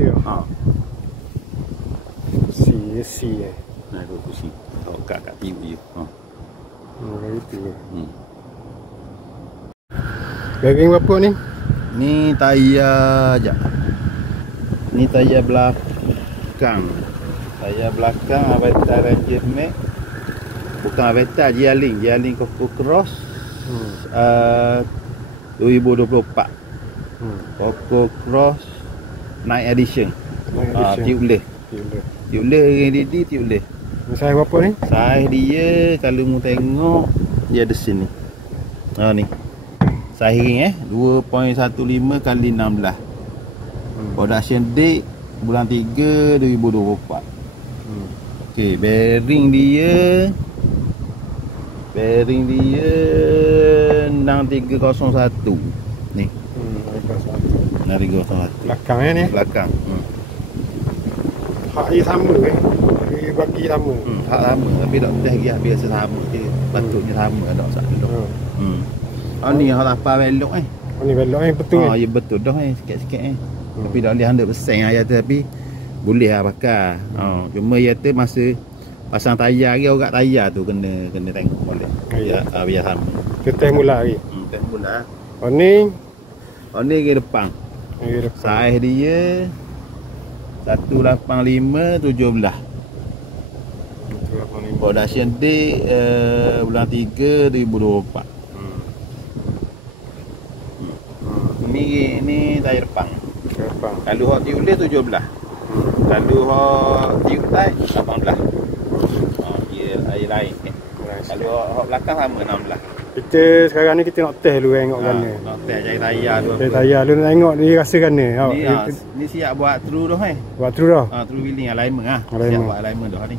dia. Ha. Si Nah, dua kursi. Kau kat TV je. Ha. Gitu. Bearing berapa ni? Ni tayar jap. Ni tayar belakang. Tayar belakang Avantar Ranger Max. Bukan Avantar, Jialing Coco Cross. 2024. Coco Cross Night Edition. Tubeless. LED tubeless. Saiz berapa ni? Saiz dia kalau mu tengok dia ada sini. Ha ni. Saiz ring 2.15 kali 16. Production date bulan 3 2024. Okey, bearing dia 6301. Ni. 6301. Belakang ni. Belakang. Hak dia sama dia bagi sama. Hak sama tapi tak betul lagi biasa sama je. Patutnya sama tak satu. Oh ni hak apa belok Oh ni belok betul ya betul dah sikit-sikit Tapi tak boleh 100% ayat tu tapi boleh lah pakai. Cuma ia tu masa pasang tayar lagi orang tayar tu kena tengok boleh. Ya, biar sama. Kita mula lagi. Tengok mula. Oh ni ke depan. Saiz dia 18517. Production date bulan 3 2024. Ni tayar depan. Kalau hot tubeless 17. Kalau hot tube tight 18. Dia air lain. Kalau hot belakang sama 16. Kita sekarang ni kita nak test dulu tengok kan ni. Nak test cari tayar tu. Cari tayar dulu tengok dia rasa kan ni. Ni siap buat true dah Buat true dah. True wheeling alignment Siap buat alignment dah ni.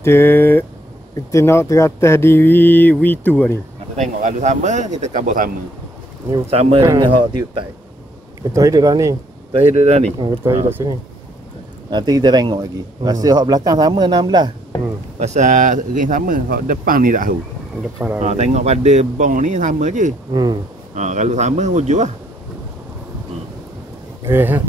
Kita nak teratas di V2 ni. Kita tengok kalau sama kita kabur sama. Sama dengan hot tube tight. Betul hidup dah ni. Betul hidup dah ni. Betul hidup sini. Nanti kita tengok lagi. Rasa hot belakang sama 16. Pasal ring sama, hot depan ni tak tahu. Depan dah. Tengok pada bong ni sama je. Kalau sama wujud lah. Ha.